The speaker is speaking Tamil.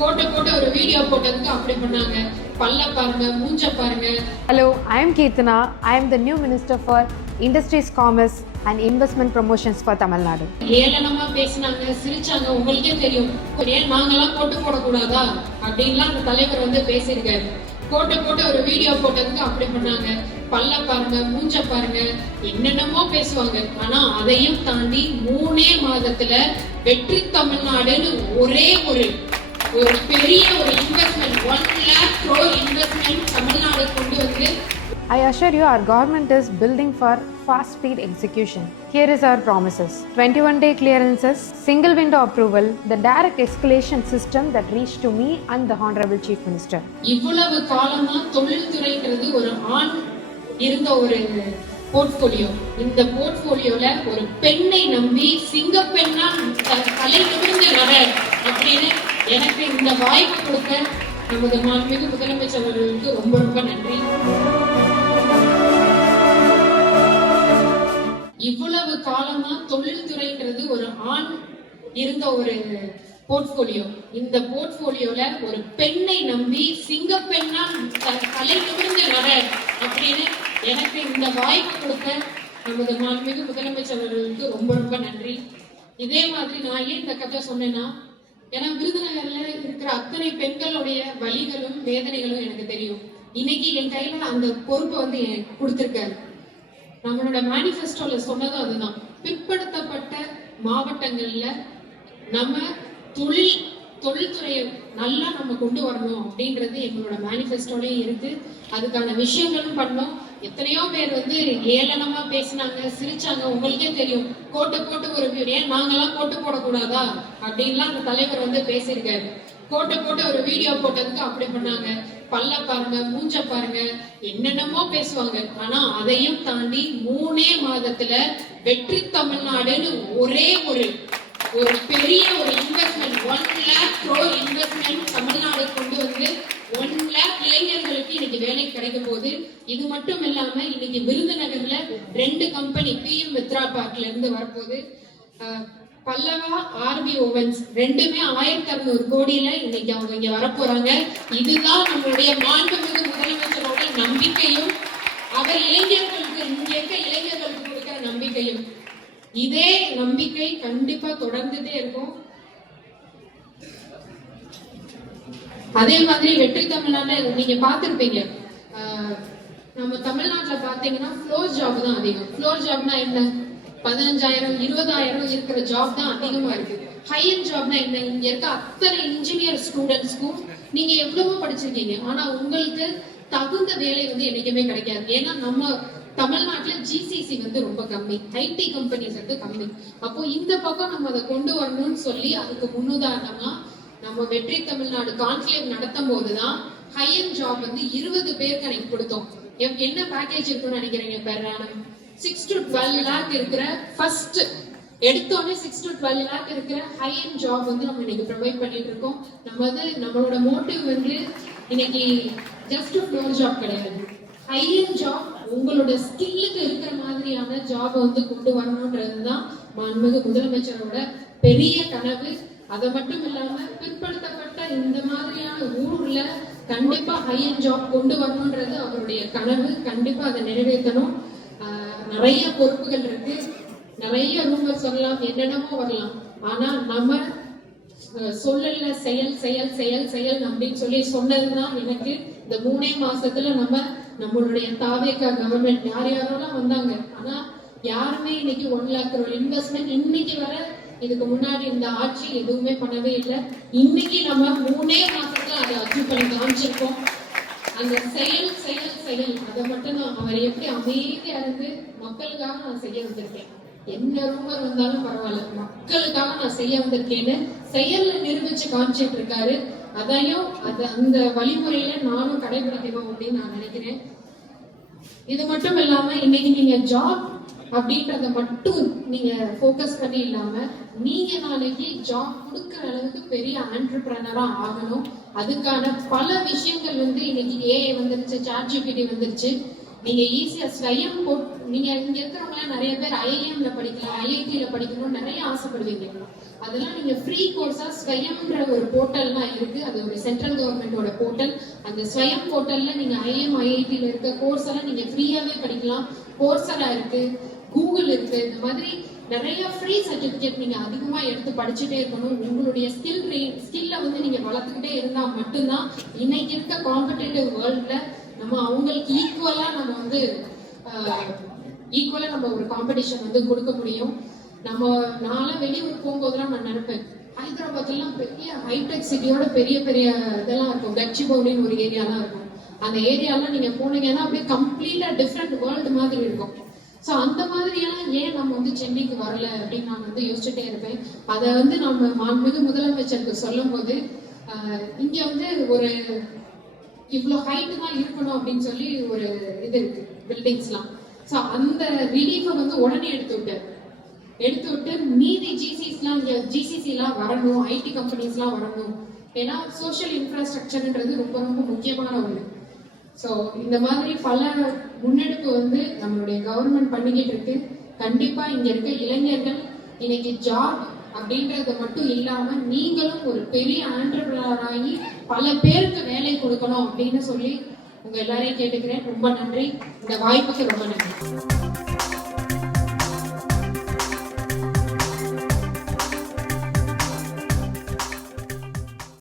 போட்டு ஒரு வீடியோ போட்டதுக்கு அப்படி பண்ணாங்க. பல்ல பாருங்க, மூஞ்ச பாருங்க. Hello, I am Keerthana. I am the new Minister for Industries, Commerce and Investment Promotions for Tamil Nadu. ஏளனமா பேசினாங்க, சிரிச்சாங்க. உங்களுக்கே தெரியும், ஏன் நாங்கெல்லாம் போட்டு போடக்கூடாதா அப்படின்லாம் அந்த தலைவர் வந்து பேசியிருக்காரு. போட்டு ஒரு வீடியோ போட்டதுக்கு அப்படி பண்ணாங்க. பல்ல பாருங்க, மூஞ்ச பாருங்க, என்னென்னமோ பேசுவாங்க. ஆனா அதையும் தாண்டி 3 மாதத்துல வெற்றி தமிழ்நாடுன்னு ஒரே ஒரு பெரிய ஒரு investment 1 lakh crore investment Tamil Nadu கொண்டு வந்து I assure you our government is building for fast speed execution. Here is our promises. 21-day clearances, single window approval, the direct escalation system that reached to me and the Honorable Chief Minister. இவ்வளவு காலமா தொழில்துறைங்கிறது ஒரு ஆண் இருந்த ஒரு போர்ட்போலியோ. இந்த போர்ட்போலியோல ஒரு பெண்ணை நம்பி சிங்கப்பெண்ணா தலை நிமிர்ந்து நட அப்படின்னு எனக்கு இந்த வாய்ப்பு கொடுத்த நமது மாண்புமிகு முதலமைச்சர் அவர்களுக்கு ரொம்ப ரொம்ப நன்றி. இவ்வளவு காலமா தொழில்துறைங்கிறது ஒரு ஆண் இருந்த ஒரு போர்ட்போலியோ. இந்த போர்ட்போலியோல ஒரு பெண்ணை நம்பி சிங்கப்பெண்ணா தலை நிமிர்ந்து நட அப்படின்னு எனக்கு இந்த வாய்ப்பு கொடுத்த நமது மாண்புமிகு முதலமைச்சர் அவர்களுக்கு ரொம்ப ரொம்ப நன்றி. இதே மாதிரி நான் ஏன் இந்த கதை சொன்னேன்னா, ஏன்னா விருதுநகர்ல இருக்கிற அத்தனை பெண்களுடைய வலிகளும் வேதனைகளும் எனக்கு தெரியும். இன்னைக்கு என் கையில அந்த பொறுப்பை வந்து எனக்கு கொடுத்திருக்காரு. நம்மளோட மேனிஃபெஸ்டோல சொன்னதும் அதுதான். பிற்படுத்தப்பட்ட மாவட்டங்கள்ல நம்ம தொழில்துறையை நல்லா நம்ம கொண்டு வரணும் அப்படின்றது எங்களோட மேனிஃபெஸ்டோலயும் இருக்கு. அதுக்கான விஷயங்களும் பண்ணோம். எத்தனையோ பேர் வந்து ஏளனமா பேசினாங்க, சிரிச்சாங்க. உங்களுக்கே தெரியும், போட்டு ஒரு ஏன் நாங்கெல்லாம் போட்டு போடக்கூடாதா அப்படின்லாம் அந்த தலைவர் வந்து பேசியிருக்காரு. போட்டு ஒரு வீடியோ போட்டதுக்கு அப்படி பண்ணாங்க. பல்ல பாருங்க, மூஞ்ச பாருங்க, என்னென்னமோ பேசுவாங்க. ஆனா அதையும் தாண்டி 3 மாதத்துல வெற்றி தமிழ்நாடுன்னு ஒரே ஒரு பெரிய ஒரு investment 1 lakh crore investment Tamil Nadu கொண்டு வந்து 1 lakh இளைஞர்களுக்கு இன்னைக்கு வேலை கிடைக்க போகுது. இது மட்டும் இல்லாம இன்னைக்கு விருதுநகர்ல 2 கம்பெனி PM மித்ரா பார்க்ல இருந்து வரப்போகுது. பல்லவா, RB ஓவன்ஸ் ரெண்டுமே 1600 கோடியில இன்னைக்கு அவங்க இங்க வரப்போறாங்க. இதுதான் நம்மளுடைய மாண்புமிகு முதலமைச்சரோட நம்பிக்கையும் அவர் இளைஞர்களுக்கு இங்க இருக்க இளைஞர்களுக்கு கொடுக்கிற நம்பிக்கையும். இதே நம்பிக்கை கண்டிப்பா தொடர்ந்துட்டே இருக்கும். அதே மாதிரி வெற்றி தமிழ்நாடு நீங்க பார்த்திருப்பீங்க. நம்ம தமிழ்நாட்டுல பாத்தீங்கன்னா ஃப்ளோர் ஜாப் தான் அதிகம். ஃப்ளோர் ஜாப்னா என்ன? 15,000 20,000 இருக்கிற ஜாப் தான் அதிகமா இருக்கு. ஹை எண்ட் ஜாப்னா என்ன? இங்க இருக்க அத்தனை இன்ஜினியர் ஸ்டூடெண்ட்ஸ்க்கும் நீங்க எவ்வளவோ படிச்சிருக்கீங்க, ஆனா உங்களுக்கு தகுந்த வேலை வந்து என்னைக்குமே கிடைக்காது. ஏன்னா நம்ம தமிழ்நாட்டுல GCC வந்து ரொம்ப கம்மி, IT கம்பெனிஸ் வந்து கம்மி. அப்போ இந்த பக்கம் நம்ம அதை கொண்டு வரணும்னு சொல்லி அதுக்கு முன்னுதாரணமா நம்ம வெற்றி தமிழ்நாடு கான்க்ளேவ் நடத்தும் போதுதான் ஹை எண்ட் ஜாப் வந்து 20 பேருக்கு எனக்கு கொடுத்தோம். என்ன பேக்கேஜ் இருக்குன்னு நினைக்கிறீங்க? பெர் ஆனம் 6 to 12 lakh இருக்கிற ஃபர்ஸ்ட் எடுத்தோடனே 6 to 12 lakh இருக்கிற ஹை எண்ட் ஜாப் வந்து நம்ம இன்னைக்கு ப்ரொவைட் பண்ணிட்டு இருக்கோம். நம்மளோட மோட்டிவ் வந்து இன்னைக்கு ஜஸ்ட் ஃப்ளோர் ஜாப் கிடையாது. ஹை எண்ட் ஜாப் உங்களோட ஸ்கில்லுக்கு இருக்கிற மாதிரியான ஜாப் வந்து கொண்டு வரணும்ன்றதுதான் மாண்புமிகு முதலமைச்சரோட பெரிய கனவு. அது மட்டும் இல்லாம பிற்படுத்தப்பட்ட இந்த மாதிரியான ஊர்ல கண்டிப்பா ஹை எண்ட் ஜாப் கொண்டு வரணும்ன்றது அவருடைய கனவு. கண்டிப்பா அதை நிறைவேற்றணும். நிறைய பொறுப்புகள் இருக்கு, நிறைய ரூமர் சொல்லலாம், என்னென்னமோ வரலாம். ஆனா நம்ம சொல்லல செயல் செயல் செயல் செயல் அப்படின்னு சொல்லி சொன்னதுதான் எனக்கு இந்த 3 மாசத்துல நம்மளுடைய தாவேகா கவர்மெண்ட் யாரெல்லாம் வந்தாங்க, ஆனா யாருமே இன்னைக்கு 1 lakh crore இன்வெஸ்ட்மெண்ட் இன்னைக்கு வர இதுக்கு முன்னாடி இந்த ஆட்சி எதுவுமே பண்ணவே இல்லை. இன்னைக்கு நம்ம 3 மாசத்துல அதை அச்சீவ் பண்ணி காமிச்சிருக்கோம். அந்த செயல் செயல் செயல் அதை மட்டும் தான். அவர் எப்படி அமைதியா இருந்து மக்களுக்காக நான் செய்ய வந்திருக்கேன், என்ன ரூமர் வந்தாலும் பரவாயில்ல, மக்களுக்காக நான் செய்ய வந்திருக்கேன்னு செயல்ல நிரூபிச்சு காமிச்சிட்டு இருக்காரு. அதையும் அந்த வழிமுறையில நானும் கடைபிடிக்கணும் அப்படின்னு நான் நினைக்கிறேன். இது மட்டும் இல்லாம இன்னைக்கு நீங்க ஜாப் அப்படின்றத மட்டும் நீங்க போக்கஸ் பண்ணி இல்லாம நீங்க நாளைக்கு ஜாப் கொடுக்கிற அளவுக்கு பெரிய ஆண்டர்பிரனரா ஆகணும். அதுக்கான பல விஷயங்கள் வந்து இன்னைக்கு AI வந்துருச்சு, ChatGPT வந்துருச்சு. நீங்க ஈஸியா ஸ்வயம் நீங்க இங்க இருக்கிறவங்க நிறைய பேர் ஐஐஎம்ல படிக்கலாம், ஐஐடில படிக்கணும்னு நிறைய ஆசைப்படுவீங்க. அதெல்லாம் நீங்க ஃப்ரீ கோர்ஸா ஸ்வயம்ன்ற ஒரு போர்ட்டல்லாம் இருக்கு. அது ஒரு சென்ட்ரல் கவர்மெண்டோட போர்ட்டல். அந்த ஸ்வயம் போர்ட்டல்ல நீங்க ஐஐஎம் ஐஐடில இருக்க கோர்ஸ் எல்லாம் நீங்க ஃப்ரீயாவே படிக்கலாம். கோர்ஸரா இருக்கு, கூகுள் இருக்கு. இந்த மாதிரி நிறைய ஃப்ரீ சர்டிபிகேட் நீங்க அதிகமா எடுத்து படிச்சுட்டே இருக்கணும். உங்களுடைய ஸ்கில்ல வந்து நீங்க வளர்த்துக்கிட்டே இருந்தா மட்டும்தான் இன்னைக்கு இருக்க காம்படிட்டிவ் வேர்ல்ட்ல நம்ம அவங்களுக்கு ஈக்குவலா நம்ம ஒரு காம்படிஷன் வந்து கொடுக்க முடியும். நான்லாம் வெளியூர் போகும்போதெல்லாம் நான் நினைப்பேன், ஹைதராபாத்ல எல்லாம் பெரிய ஹைடெக் சிட்டியோட பெரிய பெரிய இதெல்லாம் இருக்கும். கச்சிபவுலின்னு ஒரு ஏரியாலாம் இருக்கும். அந்த ஏரியாலாம் நீங்க போனீங்கன்னா அப்படியே கம்ப்ளீட்டா டிஃப்ரெண்ட் வேர்ல்டு மாதிரி இருக்கும். சோ அந்த மாதிரியெல்லாம் ஏன் நம்ம வந்து சென்னைக்கு வரல அப்படின்னு நான் வந்து யோசிச்சுட்டே இருப்பேன். அதை வந்து நம்ம மாண்புமிகு முதலமைச்சருக்கு சொல்லும் போது இங்க வந்து ஒரு இவ்வளவு ஹைட் தான் இருக்கணும் அப்படின்னு சொல்லி ஒரு இது இருக்கு பில்டிங்ஸ்லாம். சோ அந்த ரிலீஃபை வந்து உடனே எடுத்து விட்டு மீதி ஜிசிசி எல்லாம் வரணும், ஐடி கம்பெனிஸ் எல்லாம் வரணும். ஏன்னா சோஷியல் இன்ஃப்ராஸ்ட்ரக்சர்ன்றது ரொம்ப ரொம்ப முக்கியமான ஒண்ணு. சோ இந்த மாதிரி பல முன்னெடுப்பு வந்து நம்மளுடைய கவர்மெண்ட் பண்ணிக்கிட்டு இருக்கு. கண்டிப்பா இங்க இருக்க இளைஞர்கள் இன்னைக்கு ஜாப் அப்படின்றது மட்டும் இல்லாம நீங்களும் ஒரு பெரிய ஆண்டர்பிரனர் ஆகி பல பேருக்கு வேலை கொடுக்கணும் அப்படின்னு சொல்லி உங்க எல்லாரையும் கேட்டுக்கிறேன். ரொம்ப நன்றி. இந்த வாய்ப்புக்கு ரொம்ப நன்றி.